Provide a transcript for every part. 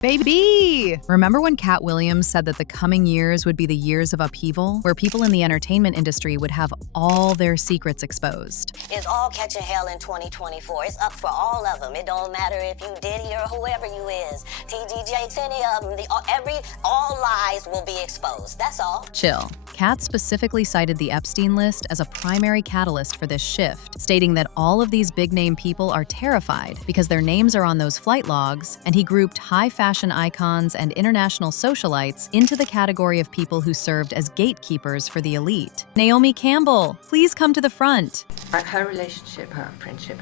Baby! Remember when Katt Williams said that the coming years would be the years of upheaval, where people in the entertainment industry would have all their secrets exposed? It's all catching hell in 2024. It's up for all of them. It don't matter if you Diddy or whoever you is. TD Jakes, any of them. All lies will be exposed. That's all. Chill. Katt specifically cited the Epstein list as a primary catalyst for this shift, stating that all of these big-name people are terrified because their names are on those flight logs, and he grouped high-fashion icons and international socialites into the category of people who served as gatekeepers for the elite. Naomi Campbell, please come to the front. Her relationship, her friendship,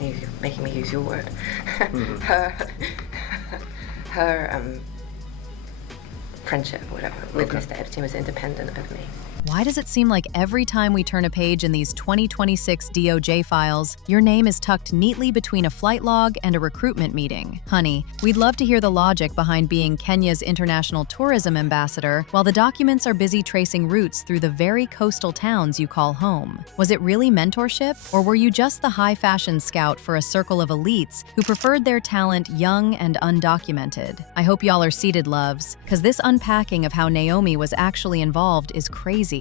you're making me use your word. her friendship, whatever, with Mr. Epstein was independent of me. Why does it seem like every time we turn a page in these 2026 DOJ files, your name is tucked neatly between a flight log and a recruitment meeting? Honey, we'd love to hear the logic behind being Kenya's international tourism ambassador while the documents are busy tracing routes through the very coastal towns you call home. Was it really mentorship, or were you just the high-fashion scout for a circle of elites who preferred their talent young and undocumented? I hope y'all are seated, loves, because this unpacking of how Naomi was actually involved is crazy.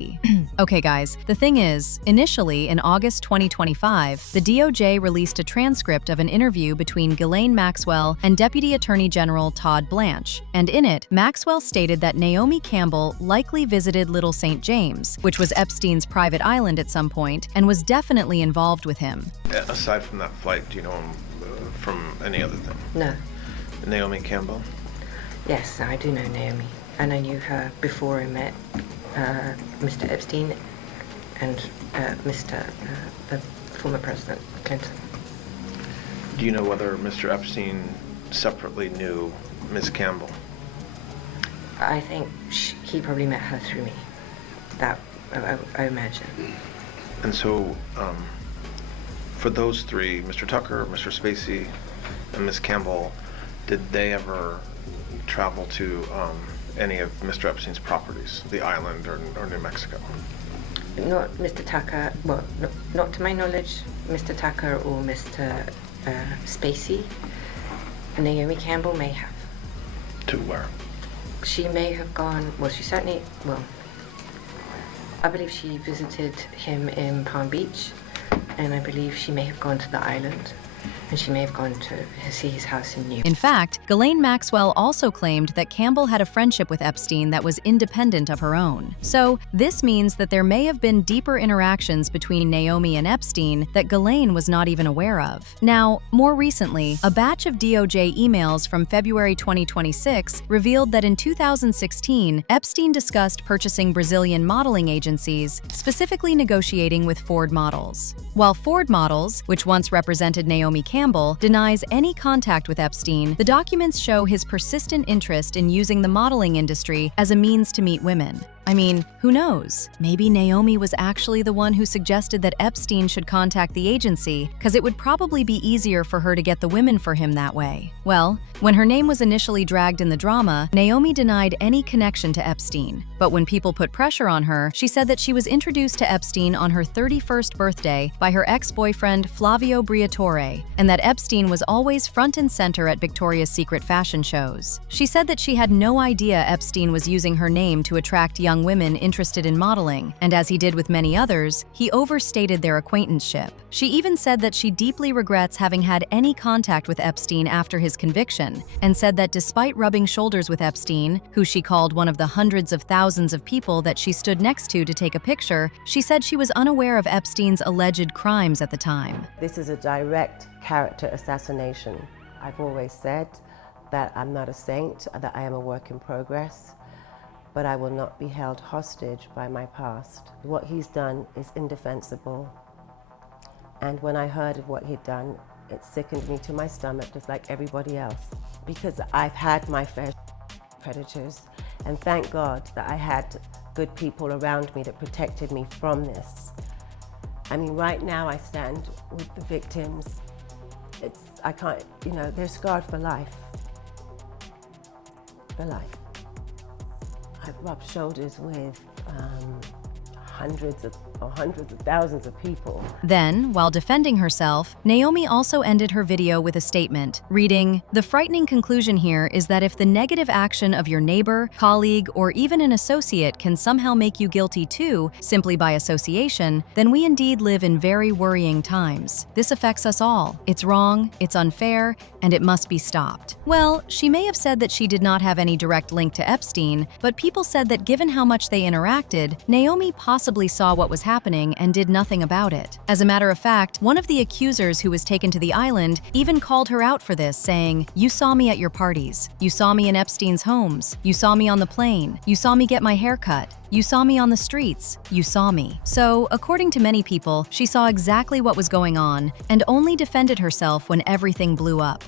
Okay guys, the thing is, initially in August 2025, the DOJ released a transcript of an interview between Ghislaine Maxwell and Deputy Attorney General Todd Blanche, and in it, Maxwell stated that Naomi Campbell likely visited Little St. James, which was Epstein's private island at some point, and was definitely involved with him. Aside from that flight, do you know him from any other thing? No. Naomi Campbell? Yes, I do know Naomi, and I knew her before I met Mr. Epstein and the former President Clinton. Do you know whether Mr. Epstein separately knew Ms. Campbell? I think he probably met her through me. That, I imagine. And so, for those three, Mr. Tucker, Mr. Spacey, and Ms. Campbell, did they ever travel to any of Mr. Epstein's properties, the island or New Mexico? Not Mr. Tucker, well, not to my knowledge, Mr. Tucker or Mr. Spacey. Naomi Campbell may have. To where? She may have gone, I believe she visited him in Palm Beach, and I believe she may have gone to the island. And she may have gone to see his house in New York. In fact, Ghislaine Maxwell also claimed that Campbell had a friendship with Epstein that was independent of her own. So, this means that there may have been deeper interactions between Naomi and Epstein that Ghislaine was not even aware of. Now, more recently, a batch of DOJ emails from February 2026 revealed that in 2016, Epstein discussed purchasing Brazilian modeling agencies, specifically negotiating with Ford Models. While Ford Models, which once represented Naomi Campbell, denies any contact with Epstein, the documents show his persistent interest in using the modeling industry as a means to meet women. I mean, who knows? Maybe Naomi was actually the one who suggested that Epstein should contact the agency, because it would probably be easier for her to get the women for him that way. Well, when her name was initially dragged in the drama, Naomi denied any connection to Epstein. But when people put pressure on her, she said that she was introduced to Epstein on her 31st birthday by her ex-boyfriend Flavio Briatore, and that Epstein was always front and center at Victoria's Secret fashion shows. She said that she had no idea Epstein was using her name to attract young women interested in modeling, and as he did with many others, he overstated their acquaintanceship. She even said that she deeply regrets having had any contact with Epstein after his conviction, and said that despite rubbing shoulders with Epstein, who she called one of the hundreds of thousands of people that she stood next to take a picture, she said she was unaware of Epstein's alleged crimes at the time. This is a direct character assassination. I've always said that I'm not a saint, that I am a work in progress, but I will not be held hostage by my past. What he's done is indefensible. And when I heard of what he'd done, it sickened me to my stomach, just like everybody else. Because I've had my fair predators, and thank God that I had good people around me that protected me from this. I mean, right now I stand with the victims. I can't, they're scarred for life. For life. I've rubbed shoulders with hundreds of thousands of people. Then, while defending herself, Naomi also ended her video with a statement, reading, "The frightening conclusion here is that if the negative action of your neighbor, colleague, or even an associate can somehow make you guilty too, simply by association, then we indeed live in very worrying times. This affects us all. It's wrong, it's unfair, and it must be stopped." Well, she may have said that she did not have any direct link to Epstein, but people said that given how much they interacted, Naomi possibly saw what was happening and did nothing about it. As a matter of fact, one of the accusers who was taken to the island even called her out for this, saying, "You saw me at your parties. You saw me in Epstein's homes. You saw me on the plane. You saw me get my hair cut. You saw me on the streets. You saw me." So, according to many people, she saw exactly what was going on and only defended herself when everything blew up.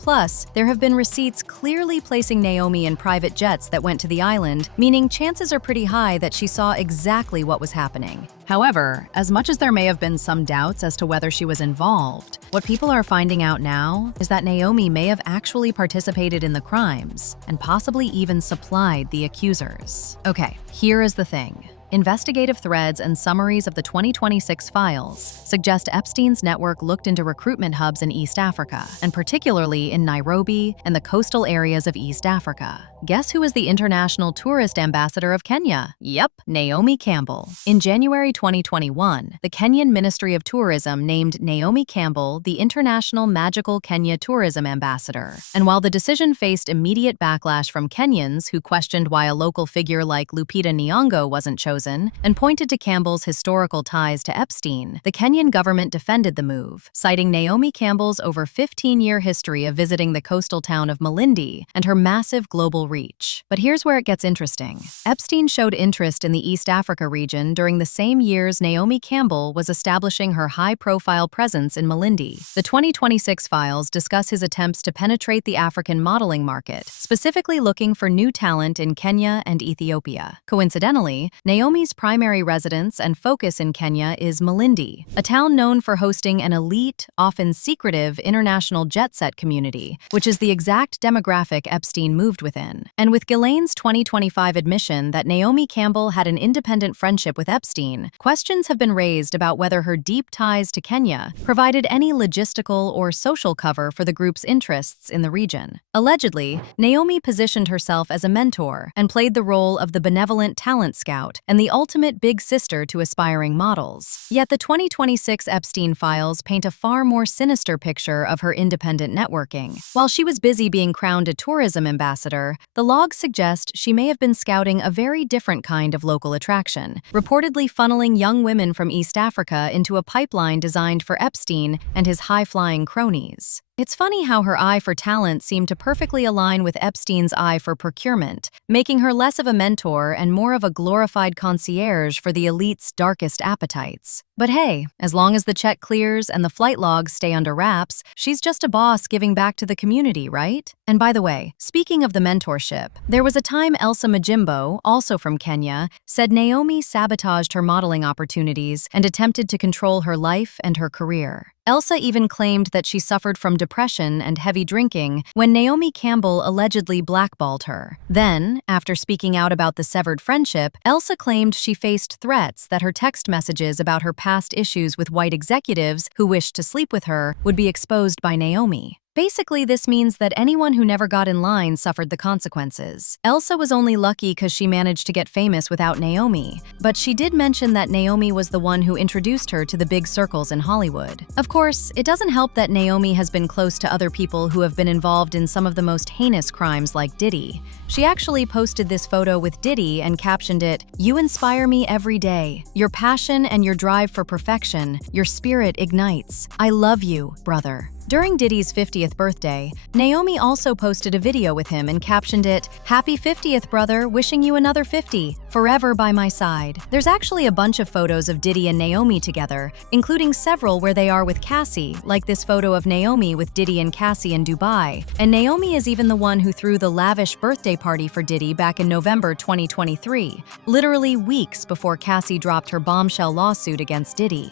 Plus, there have been receipts clearly placing Naomi in private jets that went to the island, meaning chances are pretty high that she saw exactly what was happening. However, as much as there may have been some doubts as to whether she was involved, what people are finding out now is that Naomi may have actually participated in the crimes and possibly even supplied the accusers. Okay, here is the thing. Investigative threads and summaries of the 2026 files suggest Epstein's network looked into recruitment hubs in East Africa, and particularly in Nairobi and the coastal areas of East Africa. Guess who is the international tourist ambassador of Kenya? Yep, Naomi Campbell. In January 2021, the Kenyan Ministry of Tourism named Naomi Campbell the International Magical Kenya Tourism Ambassador. And while the decision faced immediate backlash from Kenyans who questioned why a local figure like Lupita Nyong'o wasn't chosen and pointed to Campbell's historical ties to Epstein, the Kenyan government defended the move, citing Naomi Campbell's over 15-year history of visiting the coastal town of Malindi and her massive global reach. But here's where it gets interesting. Epstein showed interest in the East Africa region during the same years Naomi Campbell was establishing her high-profile presence in Malindi. The 2026 files discuss his attempts to penetrate the African modeling market, specifically looking for new talent in Kenya and Ethiopia. Coincidentally, Naomi's primary residence and focus in Kenya is Malindi, a town known for hosting an elite, often secretive, international jet-set community, which is the exact demographic Epstein moved within. And with Ghislaine's 2025 admission that Naomi Campbell had an independent friendship with Epstein, questions have been raised about whether her deep ties to Kenya provided any logistical or social cover for the group's interests in the region. Allegedly, Naomi positioned herself as a mentor and played the role of the benevolent talent scout and the ultimate big sister to aspiring models. Yet the 2026 Epstein files paint a far more sinister picture of her independent networking. While she was busy being crowned a tourism ambassador, the logs suggest she may have been scouting a very different kind of local attraction, reportedly funneling young women from East Africa into a pipeline designed for Epstein and his high-flying cronies. It's funny how her eye for talent seemed to perfectly align with Epstein's eye for procurement, making her less of a mentor and more of a glorified concierge for the elite's darkest appetites. But hey, as long as the check clears and the flight logs stay under wraps, she's just a boss giving back to the community, right? And by the way, speaking of the mentorship, there was a time Elsa Majimbo, also from Kenya, said Naomi sabotaged her modeling opportunities and attempted to control her life and her career. Elsa even claimed that she suffered from depression and heavy drinking when Naomi Campbell allegedly blackballed her. Then, after speaking out about the severed friendship, Elsa claimed she faced threats that her text messages about her past issues with white executives who wished to sleep with her would be exposed by Naomi. Basically, this means that anyone who never got in line suffered the consequences. Elsa was only lucky because she managed to get famous without Naomi, but she did mention that Naomi was the one who introduced her to the big circles in Hollywood. Of course, it doesn't help that Naomi has been close to other people who have been involved in some of the most heinous crimes like Diddy. She actually posted this photo with Diddy and captioned it, "You inspire me every day. Your passion and your drive for perfection, your spirit ignites. I love you, brother." During Diddy's 50th birthday, Naomi also posted a video with him and captioned it, "Happy 50th, brother, wishing you another 50, forever by my side." There's actually a bunch of photos of Diddy and Naomi together, including several where they are with Cassie, like this photo of Naomi with Diddy and Cassie in Dubai. And Naomi is even the one who threw the lavish birthday party for Diddy back in November 2023, literally weeks before Cassie dropped her bombshell lawsuit against Diddy.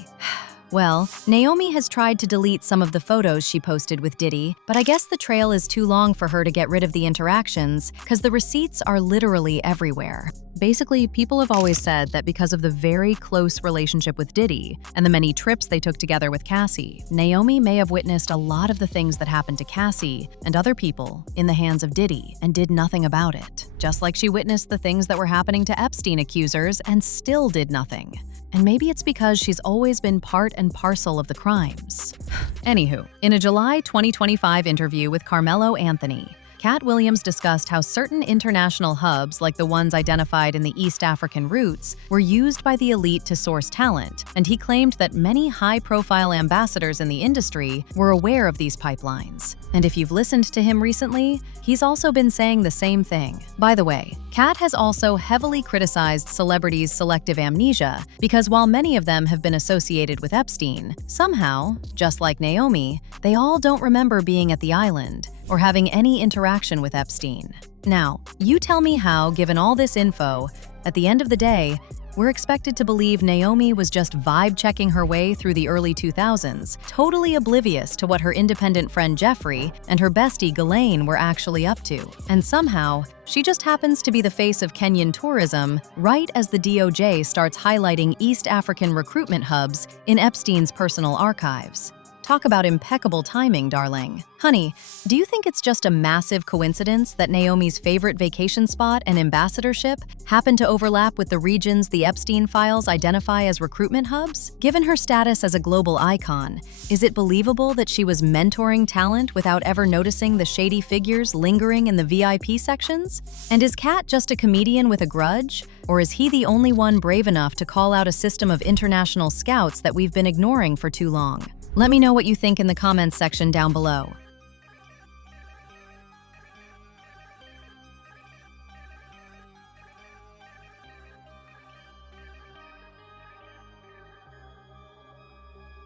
Well, Naomi has tried to delete some of the photos she posted with Diddy, but I guess the trail is too long for her to get rid of the interactions because the receipts are literally everywhere. Basically, people have always said that because of the very close relationship with Diddy and the many trips they took together with Cassie, Naomi may have witnessed a lot of the things that happened to Cassie and other people in the hands of Diddy and did nothing about it. Just like she witnessed the things that were happening to Epstein accusers and still did nothing. And maybe it's because she's always been part and parcel of the crimes. Anywho, in a July 2025 interview with Carmelo Anthony, Katt Williams discussed how certain international hubs, like the ones identified in the East African routes, were used by the elite to source talent, and he claimed that many high-profile ambassadors in the industry were aware of these pipelines. And if you've listened to him recently, he's also been saying the same thing. By the way, Katt has also heavily criticized celebrities' selective amnesia because while many of them have been associated with Epstein, somehow, just like Naomi, they all don't remember being at the island or having any interaction with Epstein. Now, you tell me how, given all this info, at the end of the day, we're expected to believe Naomi was just vibe-checking her way through the early 2000s, totally oblivious to what her independent friend Jeffrey and her bestie Ghislaine were actually up to. And somehow, she just happens to be the face of Kenyan tourism right as the DOJ starts highlighting East African recruitment hubs in Epstein's personal archives. Talk about impeccable timing, darling. Honey, do you think it's just a massive coincidence that Naomi's favorite vacation spot and ambassadorship happen to overlap with the regions the Epstein files identify as recruitment hubs? Given her status as a global icon, is it believable that she was mentoring talent without ever noticing the shady figures lingering in the VIP sections? And is Katt just a comedian with a grudge? Or is he the only one brave enough to call out a system of international scouts that we've been ignoring for too long? Let me know what you think in the comments section down below.